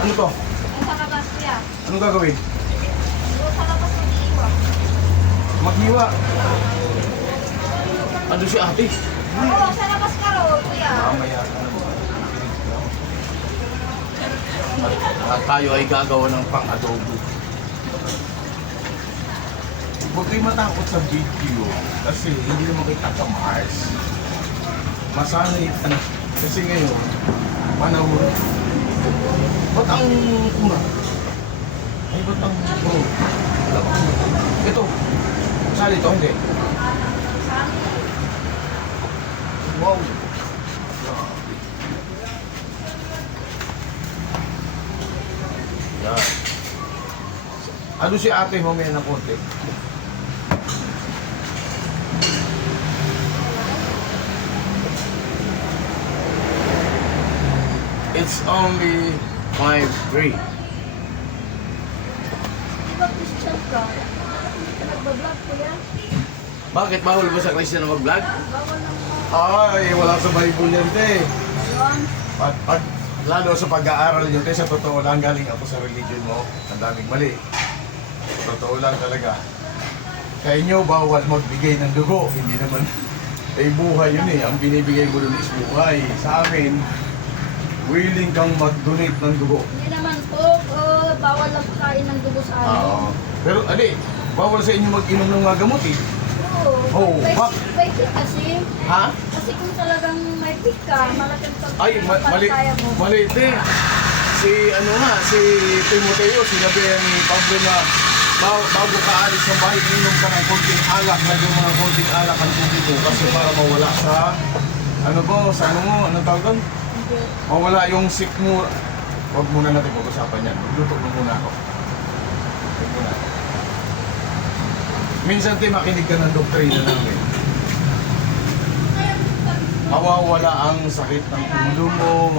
Ano to? Ang sa labas niya. Anong gagawin? Doon sa labas ng iwa. Maghiwa. Ano si ate? Oo, sa labas ka ro, kuya. Mamaya. At tayo ay gagawa ng pang-adobo. Huwag kayo matakot sa video kasi hindi naman kita sa Mars. Masanay ano, kasi ngayon, panahon. Ba't ang una? Ay, ba't ang puro? Wala ba? Ito. Saan ito? Hindi. Wow. Yan. Ano si ate mamaya ng konti? It's only 5-3. Di ba Christian ka? Nagbablog ko yan. Bakit? Bawal ba sa Christian na mag-vlog? Bawal ng Ay, wala sa Bible yan, te. Ayun. Lalo sa pag-aaral nyo, te, sa totoo lang, galing ako sa religion mo, ang daming mali. Sa totoo lang talaga. Sa inyo, bawal magbigay ng dugo. Hindi naman, buhay yun eh. Ang binibigay mo dun is buhay. Sa amin, willing kang mag-donate ng dugo. Hindi naman po, bawal lang kain ng dugo sa amin. Pero, bawal sa inyo mag-inom ng mga gamot eh. Oo. Oh, May pick kasi. Ha? Kasi kung talagang may pick ka, malaking Ay, mali, mo. mali, te. Si Timoteo, sinabi ni Pablo na bago ka alis ng bahay, inom ka ng konting alak, lagyan mo ng konting alak ang tubig mo kasi para mawala sa, anong tawag doon? Mawala yung sick mo. Huwag muna natin pag-usapan yan. Magluto mo muna ako. Huwag muna. Minsan, te, makinig ka ng doktrina namin. Mawawala ang sakit ng ulo mo,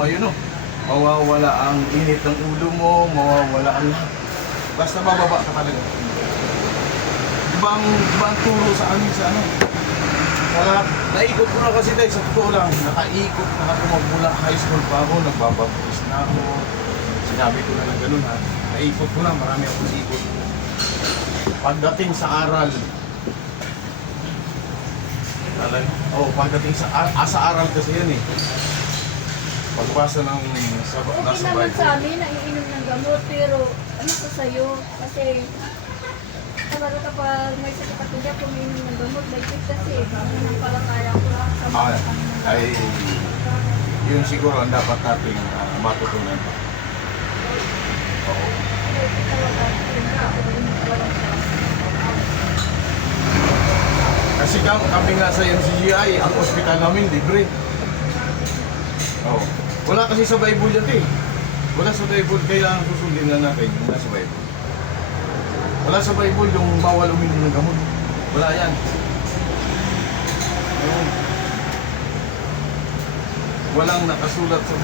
mawawala ang init ng ulo mo, mawawala ang lahat. Basta mababa ka talaga. Diba ang turo sa amin sa ano? Naikot ko na kasi dahil sa totoo lang, nakaikot na ako magmula high school pa ako, nagbabaptis na ako. Sinabi ko na lang ganun ha. Naikot ko na, marami akong naikot. Pagdating sa aral, pagdating sa aral kasi yan eh. Pagbasa ng nasa Okay naman sa Bible. amin, naiinom ng gamot, pero ano ko sa'yo? Kasi kapag may sakit ako dyan, kumiinom ng gamot, may pick kasi. Kami nang palataya ko lang sa mga Ay, yun siguro ang dapat nating matutunan. Oo. Kasi kami nga sa MCGI, ang ospital namin libre. Oh. Wala kasi sa Bible yan eh. Wala sa Bible, kaya susundin na natin yung nasa Bible. Wala sa Bible yung bawal uminom ng gamot. Wala yan. Ayun. Walang nakasulat sa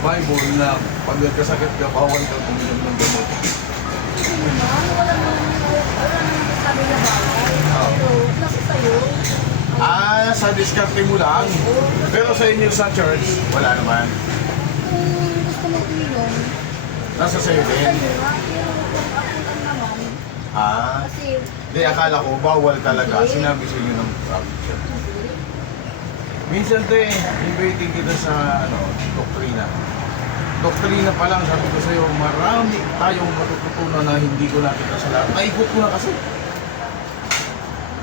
Bible na pag nagkasakit ka, bawal ka uminom ng gamot. Wala naman sabi na bawal. Pero nasa sa'yo. Sa diskarte mo lang. Pero sa inyo sa church, wala naman. Kung gusto mo uminom, Nasa sa'yo din. sa'yo nga, pero kung ako lang naman, kasi Hindi, akala ko bawal talaga. Sinabi sa inyo ng provincial. Minsan, te, inviting kita sa doktrina. Doktrina pa lang, sabi ko sa'yo, marami tayong matututunan na hindi ko nakita sa lahat. Naikot ko na kasi.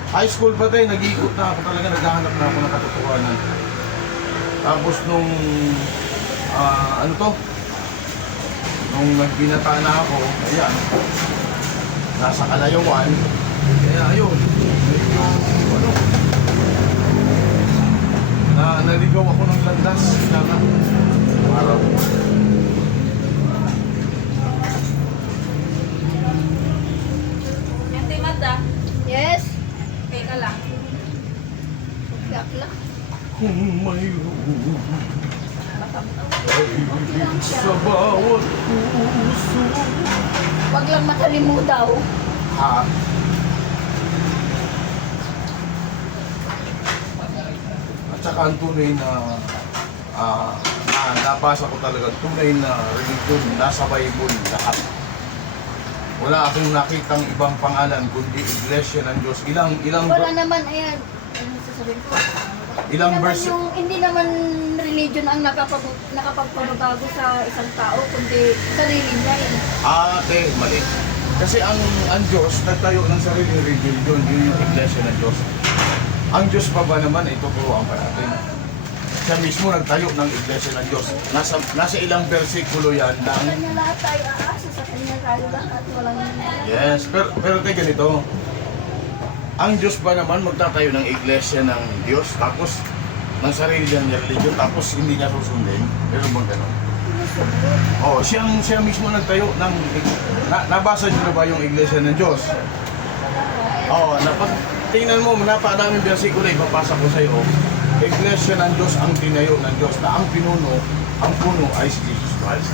High school pa tayo, nag-iikot na ako talaga, naghahanap na ako ng katotohanan. Tapos nung, nung nagbinata na ako, ayan, nasa Kalayuan, kaya ayun, medyo, naligaw ako ng landas, araw. Ate Mata. Yes? Teka lang. Gakla. Kung mayroon Okay lang siya. sa bawat puso. Wag lang makalimutan. Ha? At saka ang tunay na nabasa ko talaga tunay na religion, nasa Bible lahat. Wala akong nakitang ibang pangalan kundi Iglesia ng Diyos. Wala naman, ayan. Ano sasabihin ko? Ilang Hindi naman verse? hindi naman religion ang nakapagpabago sa isang tao, kundi sarili niya yun. Ate, mali. Kasi ang Diyos nagtayo ng sariling religion, yun yung Iglesia ng Diyos. Ang Diyos pa ba naman, ituturuan pa natin. Siya mismo nagtayo ng Iglesia ng Diyos. Nasa ilang versikulo yan Sa ng... kanya lahat tayo aasa, sa kanya tayo lahat, walang Yes, pero teka ganito. Ang Diyos ba naman magtatayo ng Iglesia ng Diyos, tapos ng sarili niya religion, tapos hindi niya susundin? Pero bang gano'n? sinusunod. Oh, siya mismo nagtayo ng... nabasa niyo na ba yung Iglesia ng Diyos? Oo, tingnan mo, napakadaming versikulo ipapasa ko sa iyo. Iglesia ng Diyos ang tinayo ng Diyos na ang puno ay si Jesus Christ.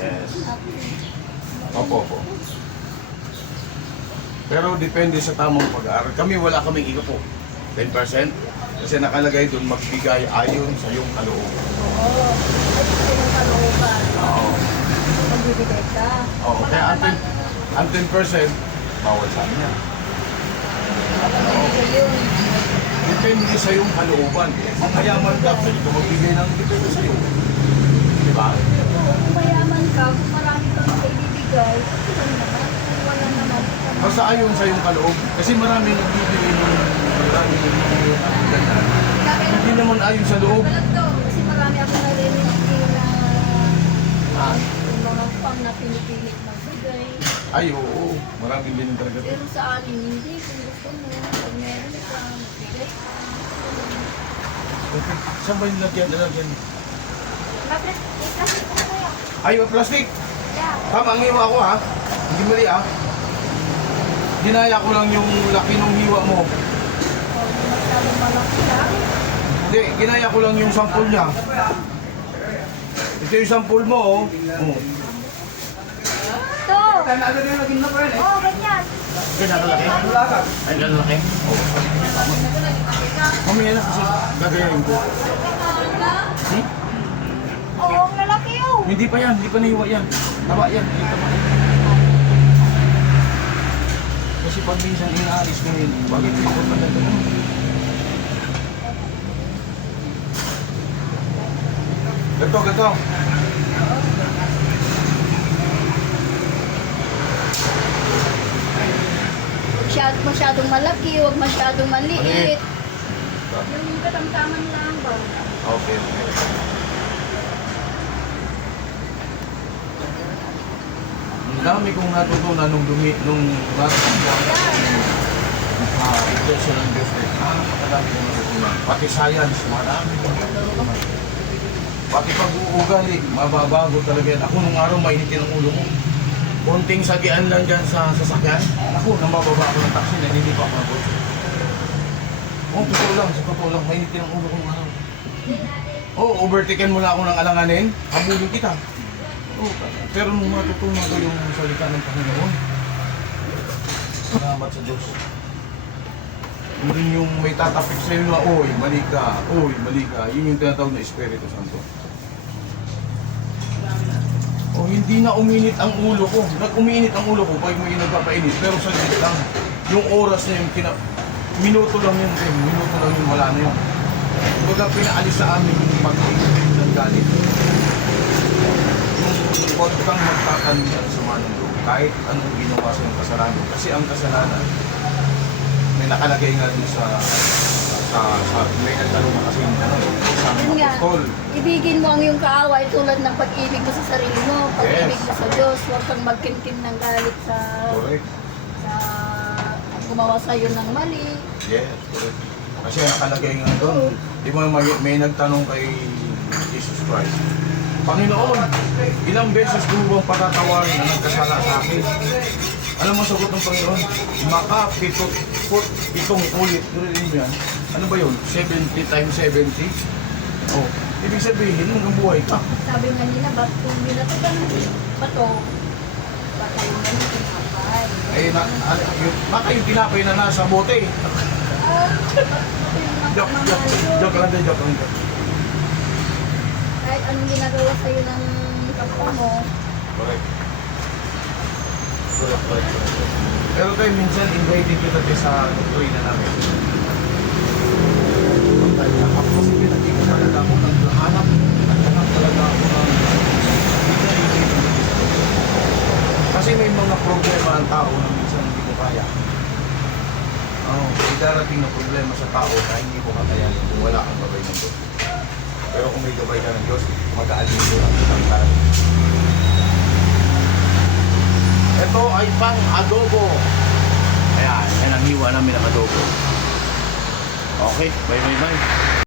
Yes. Opo. Pero depende sa tamang pag-aaral. Kami wala kaming iko po. 10%. Kasi nakalagay doon magbigay ayon sa iyong kalooban. Oo. Ito yung kalooban. Oo. Magbibigay ka. Oo. Kaya ang 10%, bawal sa amin yan. Magbibigay yun. Depende sa iyong kalooban. Mamayaman ka, pwede ka magbigay ng depende sa iyo. Diba? Kung mayaman ka, kung marami kang maibibigay, ito naman. Kung wala naman, Basta ayon sa iyong kaloob. Kasi marami nagbibigay ng ganyan. Hindi naman ayon sa loob. Kasi marami akong narinig na yung mga pang na pinipilit magbigay. Ay, oo. Maraming din talaga. Pero sa amin, hindi. Kung gusto mo, pag meron ka, magbigay ka. Okay. Saan ba yung lagyan? Bakit? Kasi po kaya. Ay, plastic. Yeah. Tama, ang hiwa ko ha. Hindi mali ha. Ginaya ko lang yung laki ng hiwa mo. O, hindi masyadong malaki lang. Hindi, ginaya ko lang yung sample niya. Ito yung sample mo oh. Oh. Ito! Oo, ganyan. Ganyan kalaki? Ay, ganyan laki? Oo. Mamaya na kasi gagayain ko. Hmm? Oo, ang lalaki yun. Hindi pa yan, hindi pa nahiwa yan. Taba yan, hindi taba. Kasi pag minsan inaalis ko yun, bakit ako pa na gano'n? Gato. Masyadong malaki, huwag masyadong Maliit. maliit. Yung katamtaman lang ba? Okay. Ang dami kong natutunan nung natutunan Iglesia ng Diyos. Napakadami kong natutunan. Pati science, marami kong natutunan. Pati pag-uugali, mababago talaga yan. Ako nung araw, mainitin ang ulo ko. Konting sagian lang dyan sa sasakyan. Ako, namababa ako ng taxi, naninipa ako ng kotse. Sa totoo lang, mainitin ang ulo ko nung araw. Overtaken mo na ako ng alanganin, habulin kita. Pero nung matutunan ko yung salita ng Panginoon, salamat sa Diyos. Hindi yung may tatapik sa'yo na, oy, mali ka. Yun yung tinatawag na Espiritu Santo. Hindi na uminit ang ulo ko. Nag-uminit ang ulo ko pag may nagpapainit. Pero saglit lang. Yung oras na yung minuto lang yun. Wala na yun. Kumbaga pinaalis sa amin yung pag-init ng galit. Yung huwag kang magtatanim sa sama ng loob. Kahit anong ginawa sa yung kasalanan. Kasi ang kasalanan, may nakalagay nga dun sa may nagtanong na kasi yung sa aming Yun nga, apostol. ibigin mo ang iyong kaaway tulad ng pag-ibig mo sa sarili mo, pag-ibig Yes. mo sa Diyos, huwag kang magkintin ng galit sa Correct. gumawa sa iyo ng mali. Yes, correct. Kasi nakalagay nga doon. Di ba may nagtanong kay Jesus Christ, Panginoon, ilang beses ko bang patatawarin na nagkasala sa akin? Alam mo sagot ng Panginoon? Pitong ulit. Tuloy mo yan. Ano ba yun? 70 times 70? Oh, ibig sabihin, hanggang buhay ka. Sabi nga nila, kung binatugan ng bato yung ganun tinapay. Baka yung tinapay na nasa bote. Ah, Joke lang. kahit anong ginagawa sa'yo ng kapwa mo, Correct. Correct. Pero tayo minsan invited kita tayo sa doktrina namin. Ako kasi pinag-iwan talaga ako, naghanap talaga ako ng kasi may mga problema ang tao na minsan hindi ko kaya. May darating na problema sa tao na hindi ko kakayanin kung wala kang gabay ng Diyos. Pero kung may gabay ka ng Diyos, mag-aalin ko lang ang tayo. Ito ay pang adobo. Ayan, yan ang hiwa namin ng adobo. Okay, bye.